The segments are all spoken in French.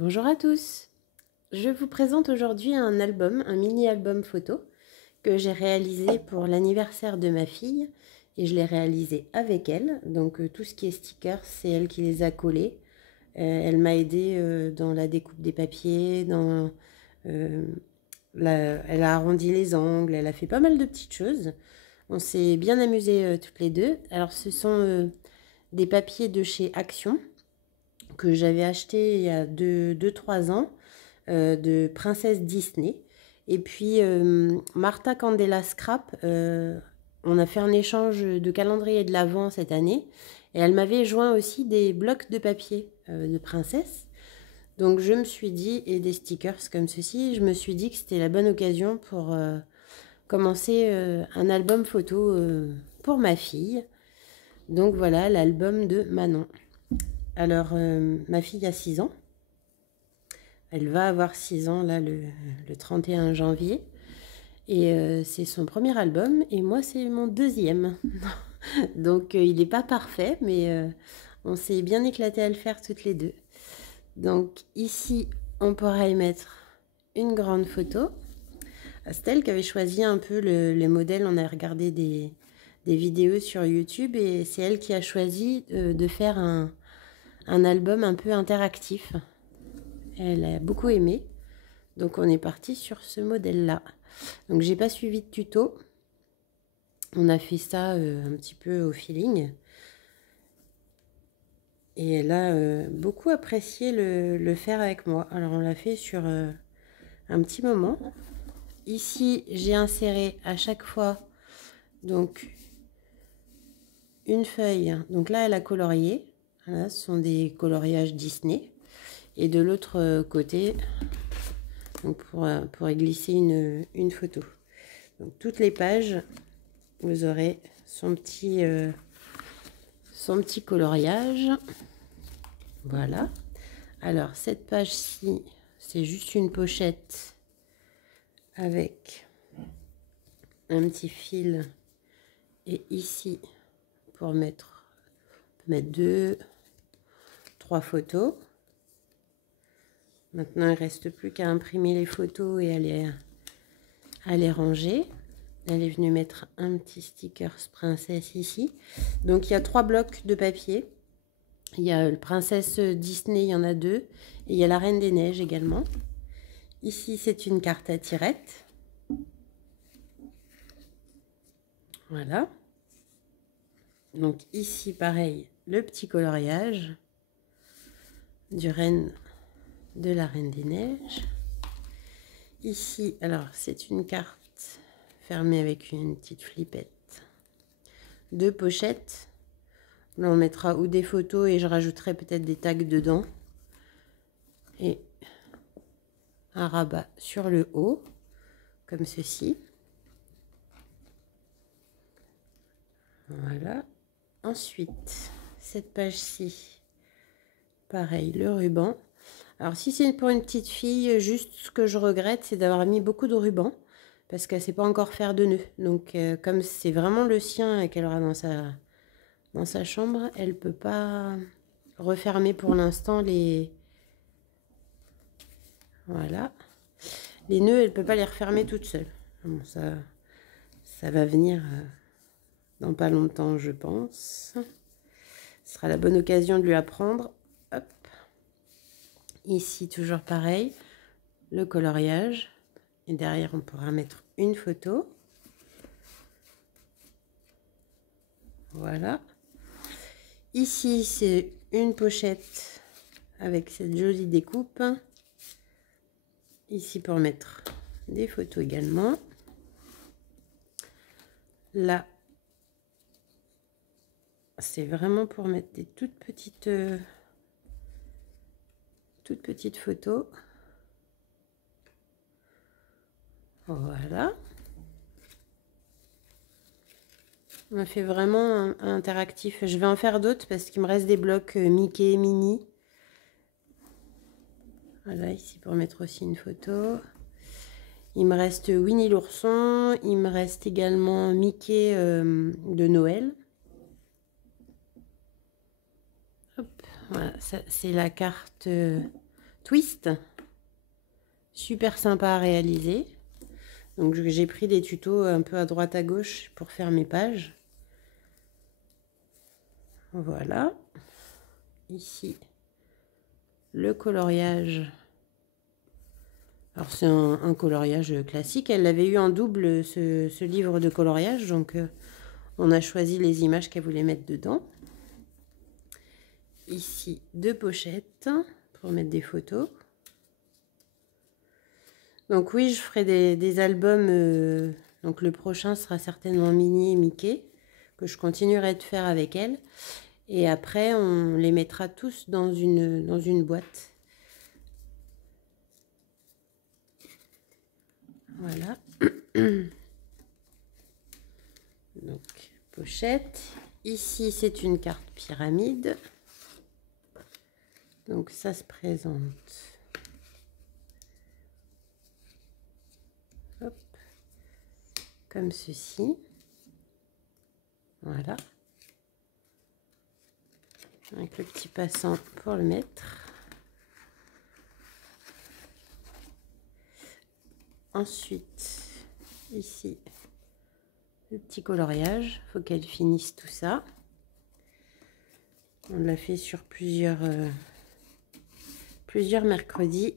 Bonjour à tous, je vous présente aujourd'hui un album, un mini-album photo que j'ai réalisé pour l'anniversaire de ma fille et je l'ai réalisé avec elle. Donc tout ce qui est stickers, c'est elle qui les a collés. Elle m'a aidé dans la découpe des papiers, euh, elle a arrondi les angles, elle a fait pas mal de petites choses. On s'est bien amusés toutes les deux. Alors ce sont des papiers de chez Action que j'avais acheté il y a 2-3 ans, de Princesse Disney. Et puis Martha Candela Scrap, on a fait un échange de calendrier de l'Avent cette année. Et elle m'avait joint aussi des blocs de papier de princesse. Donc je me suis dit, et des stickers comme ceci, je me suis dit que c'était la bonne occasion pour commencer un album photo pour ma fille. Donc voilà l'album de Manon. Alors ma fille a 6 ans. Elle va avoir 6 ans là le 31 janvier. Et c'est son premier album et moi c'est mon deuxième. Donc il n'est pas parfait mais on s'est bien éclaté à le faire toutes les deux. Donc ici on pourra y mettre une grande photo. C'est elle qui avait choisi un peu les modèles. On a regardé des vidéos sur YouTube et c'est elle qui a choisi de faire un album un peu interactif. Elle a beaucoup aimé. Donc on est parti sur ce modèle-là. Donc j'ai pas suivi de tuto. On a fait ça un petit peu au feeling. Et elle a beaucoup apprécié le faire avec moi. Alors on l'a fait sur un petit moment. Ici j'ai inséré à chaque fois donc une feuille. Donc là elle a colorié. Voilà, ce sont des coloriages Disney. Et de l'autre côté, donc pour y glisser une photo. Donc toutes les pages, vous aurez son petit coloriage. Voilà. Alors cette page-ci, c'est juste une pochette avec un petit fil. Et ici, pour mettre, on peut mettre 2-3 photos. Maintenant, il ne reste plus qu'à imprimer les photos et à les ranger. Elle est venue mettre un petit sticker princesse ici. Donc il y a 3 blocs de papier. Il y a le princesse Disney, il y en a 2. Et il y a la Reine des Neiges également. Ici, c'est une carte à tirettes. Voilà. Donc ici, pareil, le petit coloriage de la Reine des Neiges. Ici, alors, c'est une carte fermée avec une petite flippette. 2 pochettes. Là, on mettra ou des photos et je rajouterai peut-être des tags dedans. Et un rabat sur le haut, comme ceci. Voilà. Ensuite, cette page-ci, pareil, le ruban. Alors, si c'est pour une petite fille, juste ce que je regrette, c'est d'avoir mis beaucoup de ruban parce qu'elle ne sait pas encore faire de nœuds. Donc, comme c'est vraiment le sien et qu'elle aura dans sa chambre, elle ne peut pas refermer pour l'instant les... Voilà. Les nœuds, elle ne peut pas les refermer toute seule. Bon, ça va venir dans pas longtemps, je pense. Ce sera la bonne occasion de lui apprendre. Hop. Ici, toujours pareil, le coloriage. Et derrière, on pourra mettre une photo. Voilà. Ici, c'est une pochette avec cette jolie découpe. Ici, pour mettre des photos également. Là, c'est vraiment pour mettre des toutes petites photos. Voilà. On a fait vraiment un interactif. Je vais en faire d'autres parce qu'il me reste des blocs Mickey, Minnie. Voilà, ici pour mettre aussi une photo. Il me reste Winnie l'ourson. Il me reste également Mickey de Noël. Hop, voilà, c'est la carte twist. Super sympa à réaliser. Donc j'ai pris des tutos un peu à droite à gauche pour faire mes pages. Voilà. Ici, le coloriage. Alors c'est un coloriage classique. Elle l'avait eu en double ce livre de coloriage. Donc on a choisi les images qu'elle voulait mettre dedans. Ici, 2 pochettes pour mettre des photos. Donc oui, je ferai des albums. Donc le prochain sera certainement Minnie et Mickey, que je continuerai de faire avec elle. Et après, on les mettra tous dans une boîte. Voilà. Donc, pochette. Ici, c'est une carte pyramide. Donc, ça se présente. Hop. Comme ceci. Voilà. Avec le petit passant pour le mettre. Ensuite, ici, le petit coloriage. Il faut qu'elle finisse tout ça. On l'a fait sur plusieurs mercredis.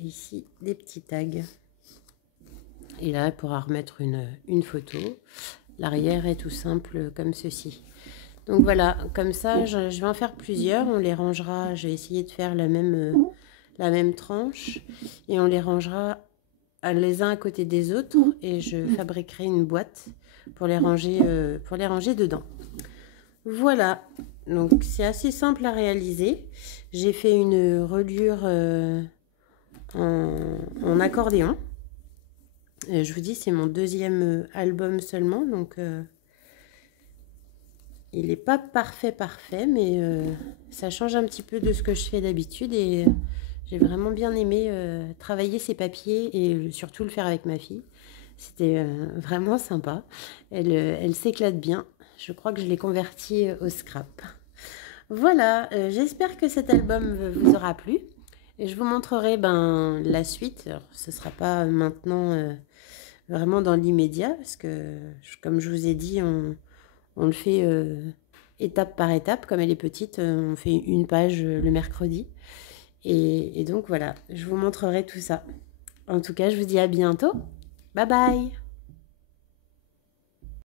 Et ici, des petits tags. Et là, elle pourra remettre une photo. L'arrière est tout simple comme ceci. Donc voilà, comme ça, je vais en faire plusieurs. On les rangera. Je vais essayer de faire la même tranche. Et on les rangera les uns à côté des autres. Et je fabriquerai une boîte pour les ranger dedans. Voilà, donc c'est assez simple à réaliser. J'ai fait une reliure en accordéon. Je vous dis, c'est mon 2e album seulement, donc il n'est pas parfait, mais ça change un petit peu de ce que je fais d'habitude et j'ai vraiment bien aimé travailler ces papiers et surtout le faire avec ma fille. C'était vraiment sympa. Elle s'éclate bien. Je crois que je l'ai converti au scrap. Voilà, j'espère que cet album vous aura plu. Et je vous montrerai la suite. Alors, ce ne sera pas maintenant vraiment dans l'immédiat, parce que, comme je vous ai dit, on le fait étape par étape. Comme elle est petite, on fait une page le mercredi. Et donc voilà, je vous montrerai tout ça. En tout cas, je vous dis à bientôt. Bye bye!